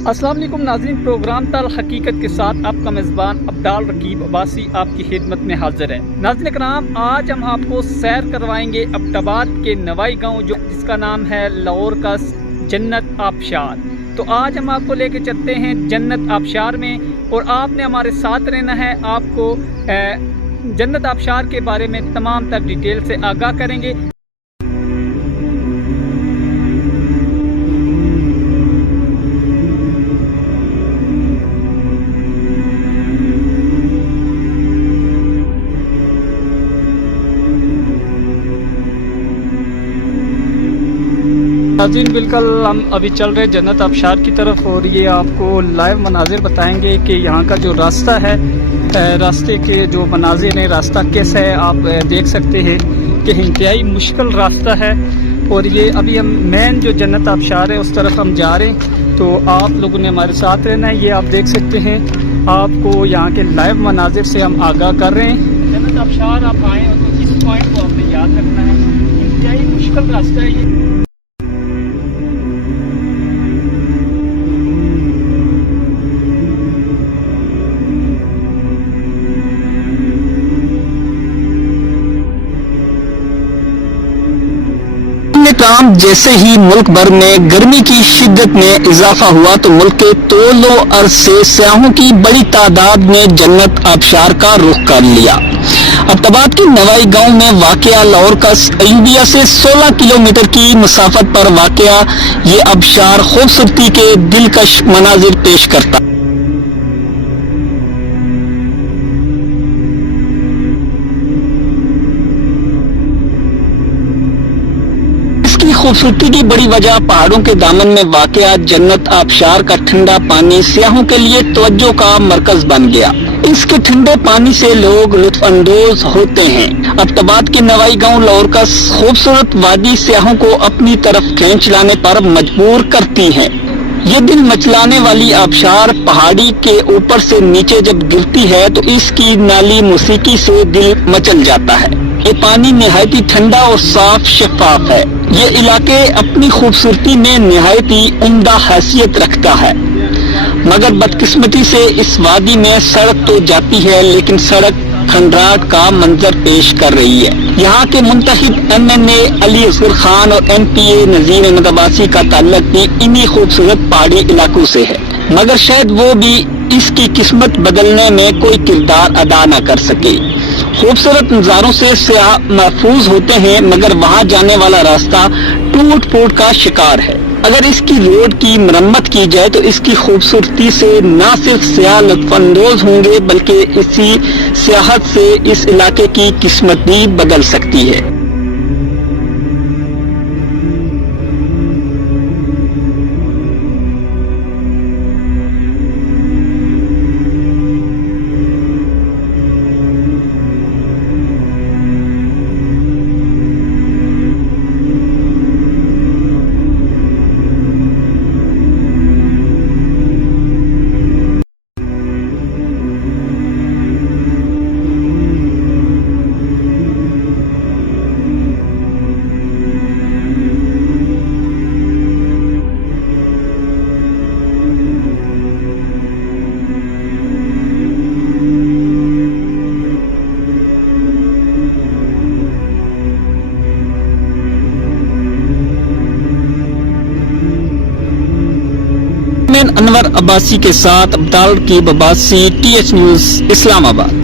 السلام علیکم ناظرین، پروگرام تال حقیقت کے ساتھ آپ کا میزبان عبدال رقیب عباسی آپ کی خدمت میں حاضر ہے۔ ناظرین کرام، آج ہم آپ کو سیر کروائیں گے عبد آباد کے نوائی گاؤں جس کا نام ہے لاہور کا جنت آبشار۔ تو آج ہم آپ کو لے کے چلتے ہیں جنت آبشار میں، اور آپ نے ہمارے ساتھ رہنا ہے۔ آپ کو جنت آبشار کے بارے میں تمام تر ڈیٹیل سے آگاہ کریں گے۔ ناظرین بالکل ہم ابھی چل رہے جنت آبشار کی طرف، اور یہ آپ کو لائیو مناظر بتائیں گے کہ یہاں کا جو راستہ ہے، راستے کے جو مناظر ہیں، راستہ کیسا ہے آپ دیکھ سکتے ہیں کہ انتہائی مشکل راستہ ہے۔ اور یہ ابھی ہم مین جو جنت آبشار ہے اس طرف ہم جا رہے ہیں، تو آپ لوگوں نے ہمارے ساتھ رہنا ہے۔ یہ آپ دیکھ سکتے ہیں، آپ کو یہاں کے لائیو مناظر سے ہم آگاہ کر رہے ہیں۔ جنت آبشار آپ آئیں اور تو اس پوائنٹ کو آپ نے یاد رکھنا ہے، انتہائی مشکل راستہ ہے یہ۔ کام جیسے ہی ملک بھر میں گرمی کی شدت میں اضافہ ہوا تو ملک کے طول و عرض سے سیاحوں کی بڑی تعداد نے جنت آبشار کا رخ کر لیا۔ عبد آباد کے نوائی گاؤں میں واقع لاہور کا ایوبیہ سے 16 کلومیٹر کی مسافت پر واقع یہ آبشار خوبصورتی کے دلکش مناظر پیش کرتا ہے۔ خوبصورتی کی بڑی وجہ پہاڑوں کے دامن میں واقع جنت آبشار کا ٹھنڈا پانی سیاحوں کے لیے توجہ کا مرکز بن گیا۔ اس کے ٹھنڈے پانی سے لوگ لطف اندوز ہوتے ہیں۔ عبد آباد کے نوائی گاؤں لاہور کا خوبصورت وادی سیاحوں کو اپنی طرف کھینچ لانے پر مجبور کرتی ہے۔ یہ دل مچلانے والی آبشار پہاڑی کے اوپر سے نیچے جب گرتی ہے تو اس کی نالی موسیقی سے دل مچل جاتا ہے۔ یہ پانی نہایت ہی ٹھنڈا اور صاف شفاف ہے۔ یہ علاقے اپنی خوبصورتی میں نہایت ہی عمدہ حیثیت رکھتا ہے، مگر بدقسمتی سے اس وادی میں سڑک تو جاتی ہے لیکن سڑک کھنڈرات کا منظر پیش کر رہی ہے۔ یہاں کے منتخب MNA علی اصغر خان اور MPA نذیر احمد عباسی کا تعلق بھی انہی خوبصورت پہاڑی علاقوں سے ہے، مگر شاید وہ بھی اس کی قسمت بدلنے میں کوئی کردار ادا نہ کر سکے۔ خوبصورت نظاروں سے سیاح محفوظ ہوتے ہیں، مگر وہاں جانے والا راستہ ٹوٹ پھوٹ کا شکار ہے۔ اگر اس کی روڈ کی مرمت کی جائے تو اس کی خوبصورتی سے نہ صرف سیاح لطف اندوز ہوں گے بلکہ اسی سیاحت سے اس علاقے کی قسمت بھی بدل سکتی ہے۔ انور عباسی کے ساتھ عبدال رقیب عباسی، TH نیوز، اسلام آباد۔